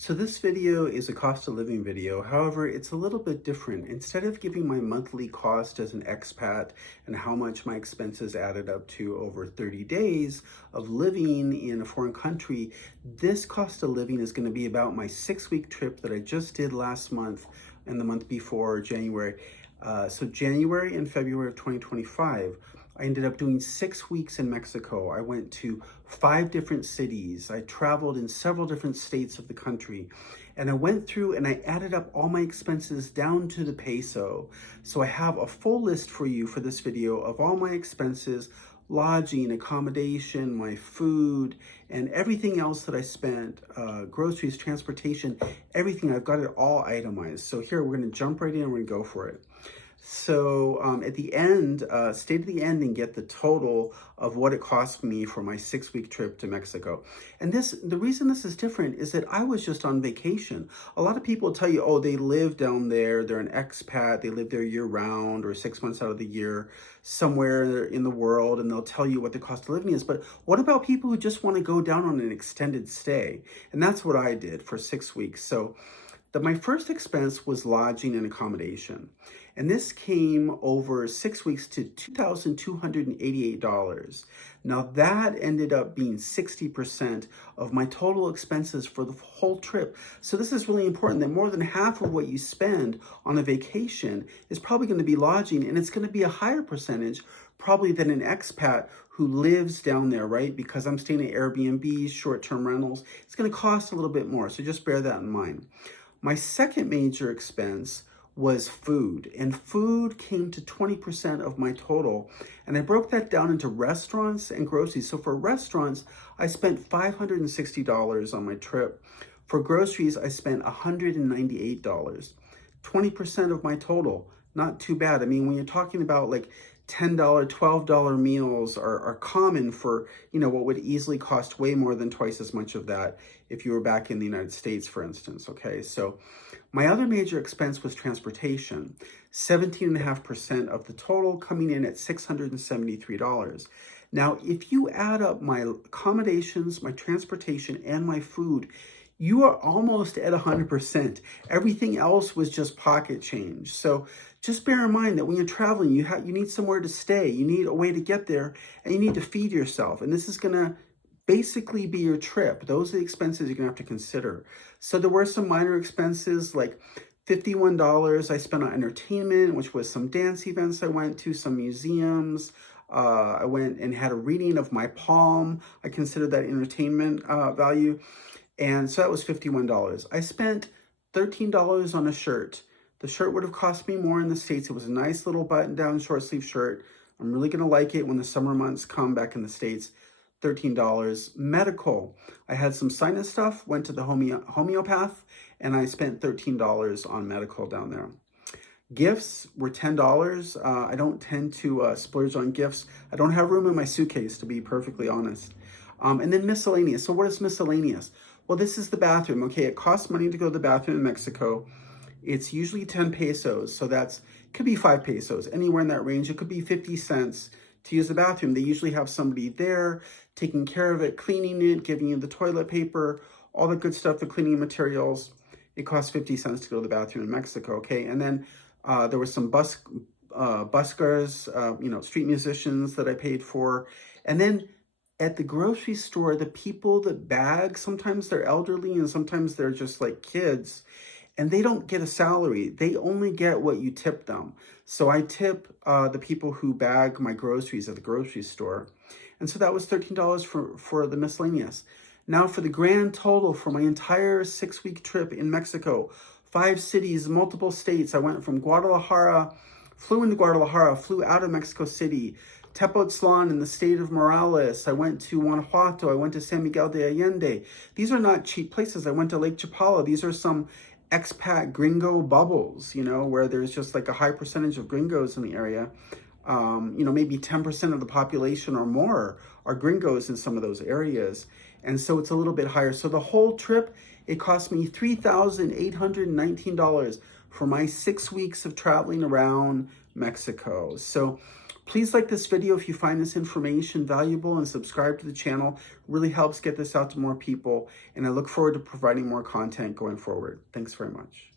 So this video is a cost of living video. However, it's a little bit different. Instead of giving my monthly cost as an expat and how much my expenses added up to over 30 days of living in a foreign country, this cost of living is going to be about my 6-week trip that I just did last month and the month before, January. So January and February of 2025. I ended up doing 6 weeks in Mexico. I went to 5 different cities. I traveled in several different states of the country. And I went through and I added up all my expenses down to the peso. So I have a full list for you for this video of all my expenses, lodging, accommodation, my food, and everything else that I spent, groceries, transportation, everything. I've got it all itemized. So here, we're gonna jump right in and we're gonna go for it. So at the end, stay to the end and get the total of what it cost me for my 6-week trip to Mexico. And the reason this is different is that I was just on vacation. A lot of people tell you, oh, they live down there, they're an expat, they live there year round or 6 months out of the year somewhere in the world, and they'll tell you what the cost of living is. But what about people who just want to go down on an extended stay? And that's what I did for 6 weeks. So my first expense was lodging and accommodation. And this came over 6 weeks to $2,288. Now that ended up being 60% of my total expenses for the whole trip. So this is really important that more than half of what you spend on a vacation is probably going to be lodging, and it's going to be a higher percentage probably than an expat who lives down there, right? Because I'm staying at Airbnbs, short-term rentals, it's going to cost a little bit more. So just bear that in mind. My second major expense was food, and food came to 20% of my total. And I broke that down into restaurants and groceries. So for restaurants, I spent $560 on my trip. For groceries, I spent $198. 20% of my total, not too bad. I mean, when you're talking about like $10, $12 meals are common for, what would easily cost way more than twice as much of that if you were back in the United States, for instance, okay? So my other major expense was transportation, 17.5% of the total, coming in at $673. Now, if you add up my accommodations, my transportation, and my food, you are almost at 100%. Everything else was just pocket change. So just bear in mind that when you're traveling, you need somewhere to stay. You need a way to get there, and you need to feed yourself. And this is gonna basically be your trip. Those are the expenses you're gonna have to consider. So there were some minor expenses like $51 I spent on entertainment, which was some dance events I went to, some museums. I went and had a reading of my palm. I consider that entertainment value. And so that was $51. I spent $13 on a shirt. The shirt would have cost me more in the States. It was a nice little button-down short sleeve shirt. I'm really gonna like it when the summer months come back in the States. $13. Medical. I had some sinus stuff, went to the homeopath, and I spent $13 on medical down there. Gifts were $10. I don't tend to splurge on gifts. I don't have room in my suitcase, to be perfectly honest. And then miscellaneous. So what is miscellaneous? Well, this is the bathroom, okay? It costs money to go to the bathroom in Mexico. It's usually 10 pesos, so could be 5 pesos, anywhere in that range. It could be 50 cents to use the bathroom. They usually have somebody there taking care of it, cleaning it, giving you the toilet paper, all the good stuff, the cleaning materials. It costs 50 cents to go to the bathroom in Mexico, okay? And then there were some buskers, street musicians that I paid for. And then at the grocery store, the people that bag, sometimes they're elderly and sometimes they're just like kids, and they don't get a salary. They only get what you tip them. So I tip the people who bag my groceries at the grocery store. And so that was $13 for the miscellaneous. Now for the grand total for my entire 6-week trip in Mexico, 5 cities, multiple states. I went from Guadalajara, flew into Guadalajara, flew out of Mexico City, Tepoztlan in the state of Morelos. I went to Guanajuato. I went to San Miguel de Allende. These are not cheap places. I went to Lake Chapala. These are some expat gringo bubbles, where there's just like a high percentage of gringos in the area. Maybe 10% of the population or more are gringos in some of those areas. And so it's a little bit higher. So the whole trip, it cost me $3,819 for my 6 weeks of traveling around Mexico. So Please like this video if you find this information valuable and subscribe to the channel. It really helps get this out to more people. And I look forward to providing more content going forward. Thanks very much.